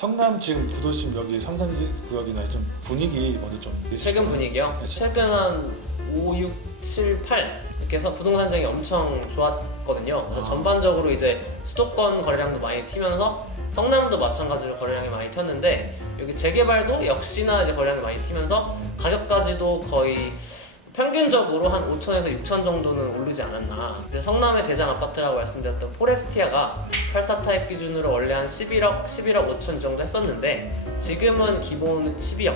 성남 지금 부도심 여기 성산구역이나 좀 분위기 먼저 좀 최근 분위기요? 네. 최근 한 5, 6, 7, 8 이렇게 해서 부동산 시장이 엄청 좋았거든요. 그래서 전반적으로 이제 수도권 거래량도 많이 튀면서 성남도 마찬가지로 거래량이 많이 튀었는데 여기 재개발도 역시나 이제 거래량이 많이 튀면서 가격까지도 거의 평균적으로 한 5천에서 6천 정도는 오르지 않았나. 이제 성남의 대장 아파트라고 말씀드렸던 포레스티아가 84 타입 기준으로 원래 한 11억 5천 정도 했었는데 지금은 기본 12억.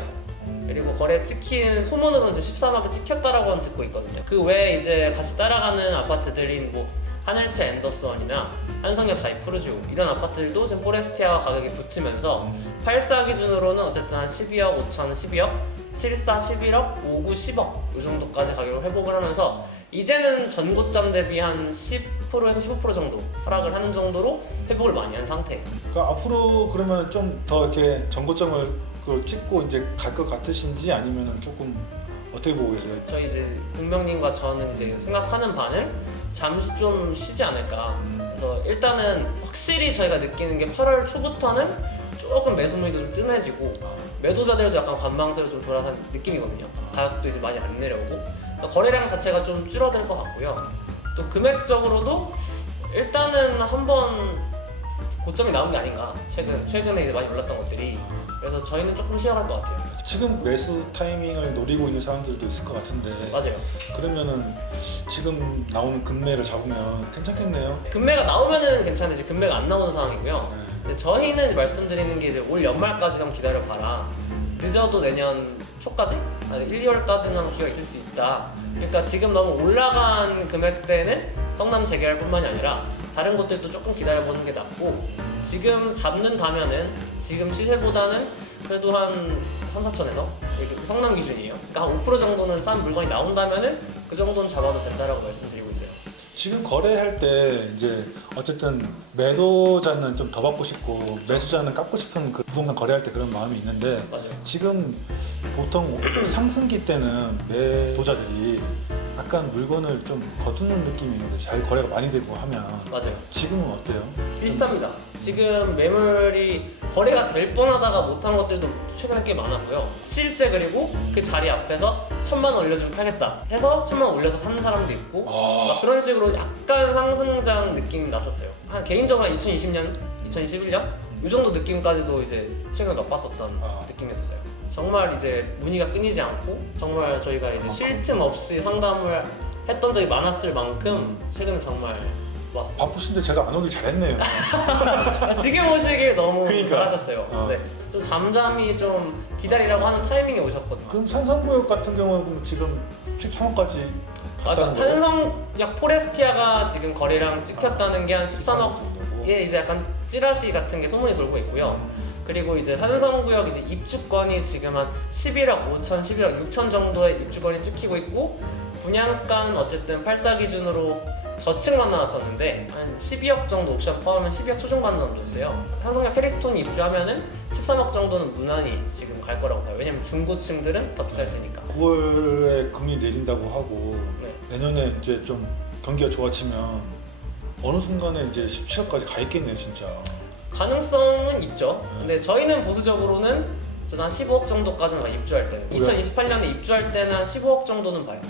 그리고 거래 찍힌 소문으로는 지금 13억이 찍혔다라고 듣고 있거든요. 그 외에 이제 같이 따라가는 아파트들인 뭐 하늘채 앤더스원이나 한성역 사이 푸르지오 이런 아파트들도 지금 포레스티아 가격이 붙으면서 84 기준으로는 어쨌든 한 12억 5천 12억 74 11억 59 10억 이 정도까지 가격을 회복을 하면서 이제는 전고점 대비 한 10%에서 15% 정도 하락을 하는 정도로 회복을 많이 한 상태예요. 그러니까 앞으로 그러면 좀 더 이렇게 정고점을 그걸 찍고 이제 갈 것 같으신지 아니면은 조금 어떻게 보고 계세요? 저희 이제 공명님과 저는 이제 생각하는 바는 잠시 좀 쉬지 않을까. 그래서 일단은 확실히 저희가 느끼는 게 8월 초부터는 조금 매수물도 좀 뜸해지고 매도자들도 약간 관망세로 좀 돌아선 느낌이거든요. 가격도 이제 많이 안 내려오고 그래서 거래량 자체가 좀 줄어들 것 같고요. 또 금액적으로도 일단은 한번 고점이 나온 게 아닌가. 최근에 이제 많이 올랐던 것들이. 그래서 저희는 조금 쉬어갈 것 같아요. 지금 매수 타이밍을 노리고 있는 사람들도 있을 것 같은데 맞아요. 그러면은 지금 나오는 금매를 잡으면 괜찮겠네요. 금매가 나오면은 괜찮은데 금매가 안 나오는 상황이고요. 네. 근데 저희는 말씀드리는 게 이제 올 연말까지 한번 기다려봐라. 늦어도 내년 초까지? 아니 1, 2월까지는 기회가 있을 수 있다. 그러니까 지금 너무 올라간 금액대는 성남 재개발뿐만이 아니라 다른 곳들도 조금 기다려보는 게 낫고 지금 잡는다면은 지금 시세보다는 그래도 한 3, 4천에서 성남 기준이에요. 그러니까 한 5% 정도는 싼 물건이 나온다면은 그 정도는 잡아도 된다라고 말씀드리고 있어요. 지금 거래할 때 이제 어쨌든 매도자는 좀 더 받고 싶고 매수자는 깎고 싶은 그 부동산 거래할 때 그런 마음이 있는데 맞아요. 지금 보통 상승기 때는 매도자들이 약간 물건을 좀 거두는 느낌이 있는데 잘 거래가 많이 되고 하면 맞아요. 지금은 어때요? 비슷합니다. 지금 매물이 거래가 될 뻔하다가 못한 것들도 최근에 꽤 많았고요. 실제 그리고 그 자리 앞에서 1,000만 원 올려주면 팔겠다 해서 1,000만 원 올려서 사는 사람도 있고 막 그런 식으로 약간 상승장 느낌이 났었어요. 한 개인적으로 2020년, 2021년 이 정도 느낌까지도 이제 최근에 맛봤었던 느낌이었어요. 정말 이제 문의가 끊이지 않고 정말 저희가 이제 쉴 틈 없이 상담을 했던 적이 많았을 만큼 최근에 정말 좋았어요. 바쁘신데 제가 안 오길 잘했네요. 지금 오시길 너무 그러니까. 잘하셨어요. 네. 좀 잠잠히 좀 기다리라고 하는 타이밍에 오셨거든요. 그럼 산성구역 같은 경우는 지금 13억까지 맞아. 갔다는 거예요? 산성역 포레스티아가 지금 거래량 찍혔다는 게 한 13억에 이제 약간 찌라시 같은 게 소문이 돌고 있고요. 그리고 이제 산성구역 이제 입주권이 지금 한 11억 5천, 11억 6천 정도의 입주권이 찍히고 있고 분양가는 어쨌든 84 기준으로 저층만 나왔었는데 한 12억 정도 옵션 포함하면 12억 초중반 정도였어요. 산성역 페리스톤이 입주하면은 13억 정도는 무난히 지금 갈 거라고 봐요. 왜냐면 중고층들은 더 비쌀 테니까. 9월에 금리 내린다고 하고 네. 내년에 이제 좀 경기가 좋아지면 어느 순간에 이제 17억까지 가 있겠네요, 진짜. 가능성은 있죠. 근데 저희는 보수적으로는 한 15억 정도까지는 가요, 입주할 때는. 2028년에 입주할 때는 한 15억 정도는 봐요.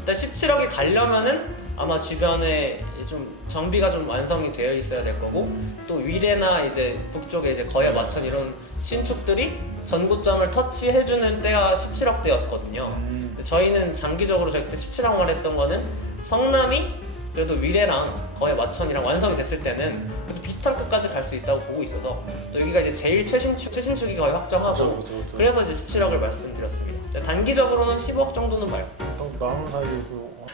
일단 17억이 가려면은 아마 주변에 좀 정비가 좀 완성이 되어 있어야 될 거고 또 위례나 이제 북쪽에 이제 거야 마천 이런 신축들이 전고점을 터치해주는 때가 17억대였거든요. 저희는 장기적으로 저희 그때 17억 말했던 거는 성남이 그래도 위례랑 거의 마천이랑 완성이 됐을 때는 그래도 비슷한 끝까지 갈 수 있다고 보고 있어서 또 여기가 이제 제일 최신축이 거의 확정하고 그렇죠. 그래서 이제 17억을 말씀드렸습니다. 단기적으로는 15억 정도는 봐요. 나는 사이에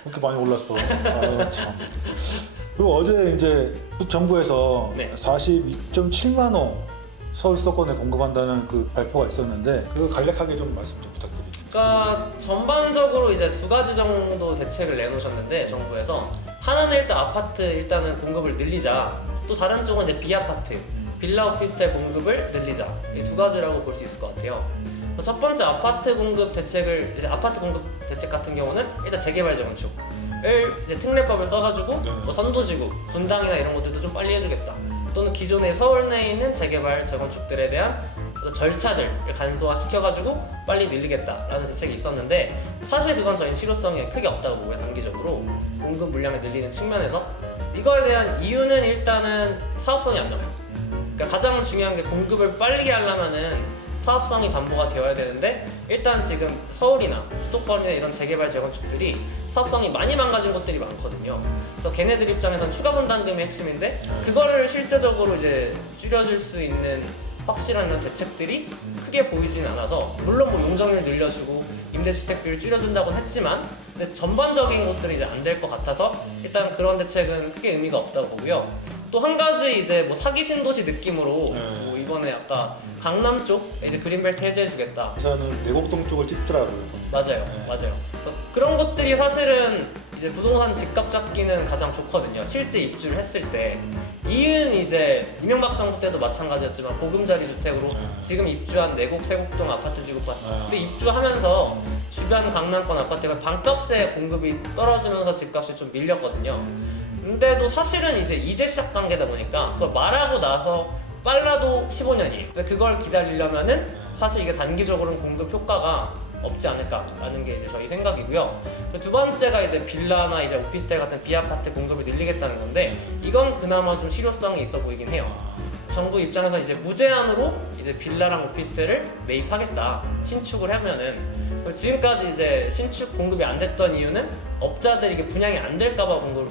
그렇게 많이 올랐어. 아, 참. 그리고 어제 이제 정부에서 네. 42.7만 호 서울 수도권에 공급한다는 그 발표가 있었는데 그거 간략하게 좀 말씀 좀 부탁드립니다. 그러니까 전반적으로 이제 두 가지 정도 대책을 내놓으셨는데 정부에서 하나는 일단 아파트 일단은 공급을 늘리자. 또 다른 쪽은 이제 비아파트, 빌라 오피스텔 공급을 늘리자. 이 두 가지라고 볼 수 있을 것 같아요. 첫 번째 아파트 공급 대책을 이제 아파트 공급 대책 같은 경우는 일단 재개발 재건축을 이제 특례법을 써가지고 네. 뭐 선도지구, 분당이나 이런 것들도 좀 빨리 해주겠다. 또는 기존의 서울 내에 있는 재개발 재건축들에 대한 어떤 절차들을 간소화시켜가지고 빨리 늘리겠다라는 대책이 있었는데 사실 그건 저희는 실효성이 크게 없다고 보고요. 단기적으로 공급 물량을 늘리는 측면에서 이거에 대한 이유는 일단은 사업성이 안 나와요. 그러니까 가장 중요한 게 공급을 빨리 하려면은 사업성이 담보가 되어야 되는데 일단 지금 서울이나 수도권이나 이런 재개발 재건축들이 사업성이 많이 망가진 곳들이 많거든요. 그래서 걔네들 입장에선 추가 분담금이 핵심인데 그거를 실제적으로 이제 줄여줄 수 있는 확실한 이런 대책들이 크게 보이진 않아서 물론 뭐 용적률 늘려주고 임대주택비를 줄여준다고는 했지만 근데 전반적인 것들이 이제 안 될 것 같아서 일단 그런 대책은 크게 의미가 없다고 보고요. 또 한 가지 이제 뭐 사기 신도시 느낌으로 뭐 이번에 아까 강남 쪽 이제 그린벨트 해제해주겠다. 저는 내곡동 쪽을 찍더라고요. 맞아요, 맞아요. 그런 것들이 사실은 이제 부동산 집값 잡기는 가장 좋거든요. 실제 입주를 했을 때. 이은 이제 이명박 정부 때도 마찬가지였지만 보금자리 주택으로 지금 입주한 내곡 세곡동 아파트 지구 봤어요. 근데 입주하면서 주변 강남권 아파트가 반값에 공급이 떨어지면서 집값이 좀 밀렸거든요. 근데도 사실은 이제 시작 단계다 보니까 그걸 말하고 나서 빨라도 15년이에요. 근데 그걸 기다리려면은 사실 이게 단기적으로는 공급 효과가 없지 않을까라는 게 이제 저희 생각이고요. 두 번째가 이제 빌라나 이제 오피스텔 같은 비아파트 공급을 늘리겠다는 건데 이건 그나마 좀 실효성이 있어 보이긴 해요. 정부 입장에서 이제 무제한으로 이제 빌라랑 오피스텔을 매입하겠다 신축을 하면은 지금까지 이제 신축 공급이 안 됐던 이유는 업자들이 이게 분양이 안 될까봐 공급을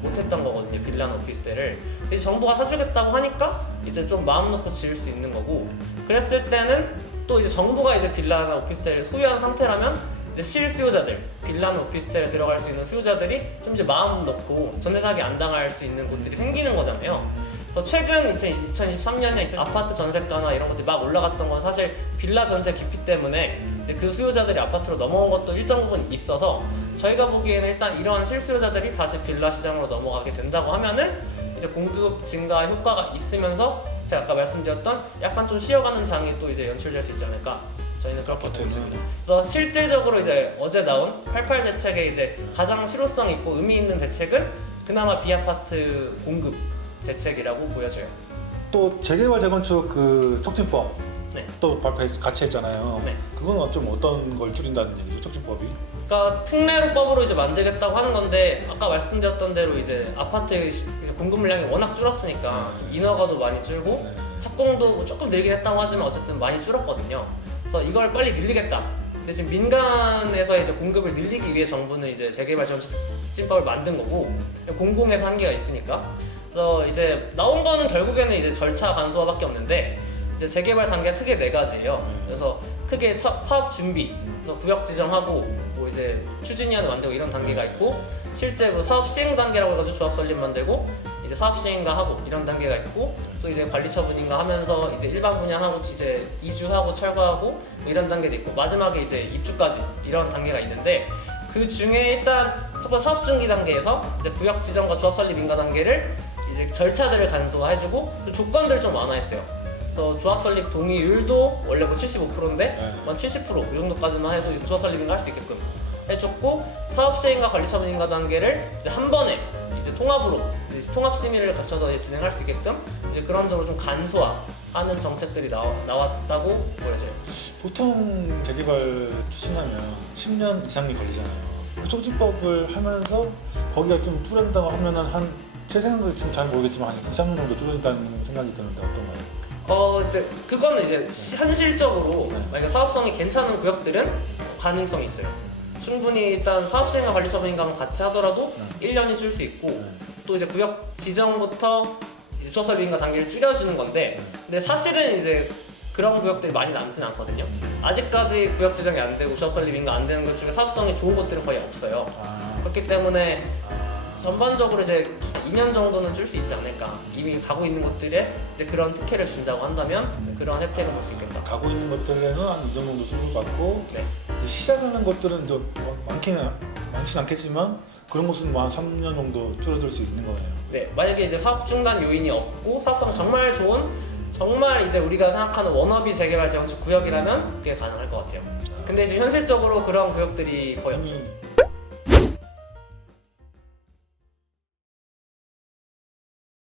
못했던 거거든요. 빌라나 오피스텔을. 근데 정부가 사주겠다고 하니까 이제 좀 마음 놓고 지을 수 있는 거고 그랬을 때는 또 이제 정부가 이제 빌라나 오피스텔을 소유한 상태라면 이제 실수요자들, 빌라나 오피스텔에 들어갈 수 있는 수요자들이 좀 이제 마음 놓고 전세 사기 안 당할 수 있는 곳들이 생기는 거잖아요. 그래서 최근 2023년에 아파트 전세가나 이런 것들이 막 올라갔던 건 사실 빌라 전세 기피 때문에 이제 그 수요자들이 아파트로 넘어온 것도 일정 부분 있어서 저희가 보기에는 일단 이러한 실수요자들이 다시 빌라 시장으로 넘어가게 된다고 하면은 이제 공급 증가 효과가 있으면서 제가 아까 말씀드렸던 약간 좀 쉬어가는 장이 또 이제 연출될 수 있지 않을까 저희는 그렇게 보고 있습니다. 그래서 실질적으로 이제 어제 나온 88 대책의 이제 가장 실효성 있고 의미 있는 대책은 그나마 비아파트 공급 대책이라고 보여져요. 또 재개발 재건축 그 촉진법 네. 또 발표 같이 했잖아요. 네. 그건 좀 어떤 걸 줄인다는 얘기죠, 촉진법이? 그러니까 특례로법으로 이제 만들겠다고 하는 건데 아까 말씀드렸던 대로 이제 아파트 이제 공급 물량이 워낙 줄었으니까 지금 인허가도 많이 줄고 착공도 뭐 조금 늘긴 했다고 하지만 어쨌든 많이 줄었거든요. 그래서 이걸 빨리 늘리겠다. 근데 지금 민간에서 이제 공급을 늘리기 위해 정부는 이제 재개발 촉진법을 만든 거고 공공에서 한계가 있으니까. 그래서 이제 나온 거는 결국에는 이제 절차 간소화밖에 없는데 이제 재개발 단계가 크게 네 가지예요. 그래서 크게 사업 준비, 그래서 구역 지정하고 뭐 이제 추진위원회 만들고 이런 단계가 있고 실제 뭐 사업 시행 단계라고 해가지고 조합 설립 만들고 이제 사업 시행가 하고 이런 단계가 있고 또 이제 관리 처분인가 하면서 이제 일반 분양하고 이제 이주하고 철거하고 뭐 이런 단계도 있고 마지막에 이제 입주까지 이런 단계가 있는데 그 중에 일단 첫 번째 사업 준비 단계에서 이제 구역 지정과 조합 설립 인가 단계를 이제 절차들을 간소화해주고 조건들을 좀 완화했어요. 그래서 조합 설립 동의율도 원래 뭐 75%인데 한 70%이 정도까지만 해도 조합 설립인가 할 수 있게끔 해줬고 사업 시행과 관리 처분 인가 단계를 이제 한 번에 이제 통합으로 이제 통합 심의를 거쳐서 이제 진행할 수 있게끔 이제 그런 쪽으로 좀 간소화하는 정책들이 나왔다고 보여져요. 보통 재개발 추진하면 10년 이상이 걸리잖아요. 그 촉진법을 하면서 거기가 좀 줄어든다고 하면은 제 생각은 지금 잘 모르겠지만 한 2, 3년 정도 줄어든다는 생각이 드는데 어떤가요? 이제 그거는 이제 현실적으로 만약 사업성이 괜찮은 구역들은 가능성이 있어요. 충분히 일단 사업 시행과 관리 처분인가만 같이 하더라도 1년이 줄 수 있고 또 이제 구역 지정부터 이제 조합 설립 인가 단계를 줄여주는 건데 근데 사실은 이제 그런 구역들이 많이 남진 않거든요. 아직까지 구역 지정이 안 되고 조합 설립 인가 안 되는 것 중에 사업성이 좋은 곳들은 거의 없어요. 그렇기 때문에 전반적으로 이제 2년 정도는 줄 수 있지 않을까. 이미 가고 있는 곳들에 이제 그런 특혜를 준다고 한다면 그런 혜택을 볼 수 있겠다. 가고 있는 것들에는 한 2년 정도 수급받고 네. 시작하는 것들은 좀 많지는 않겠지만 그런 곳은 뭐 한 3년 정도 줄어들 수 있는 거예요. 네, 만약에 이제 사업 중단 요인이 없고 사업성 정말 좋은 정말 이제 우리가 생각하는 워너비 재개발 재건축 구역이라면 그게 가능할 것 같아요. 근데 지금 현실적으로 그런 구역들이 거의 없죠.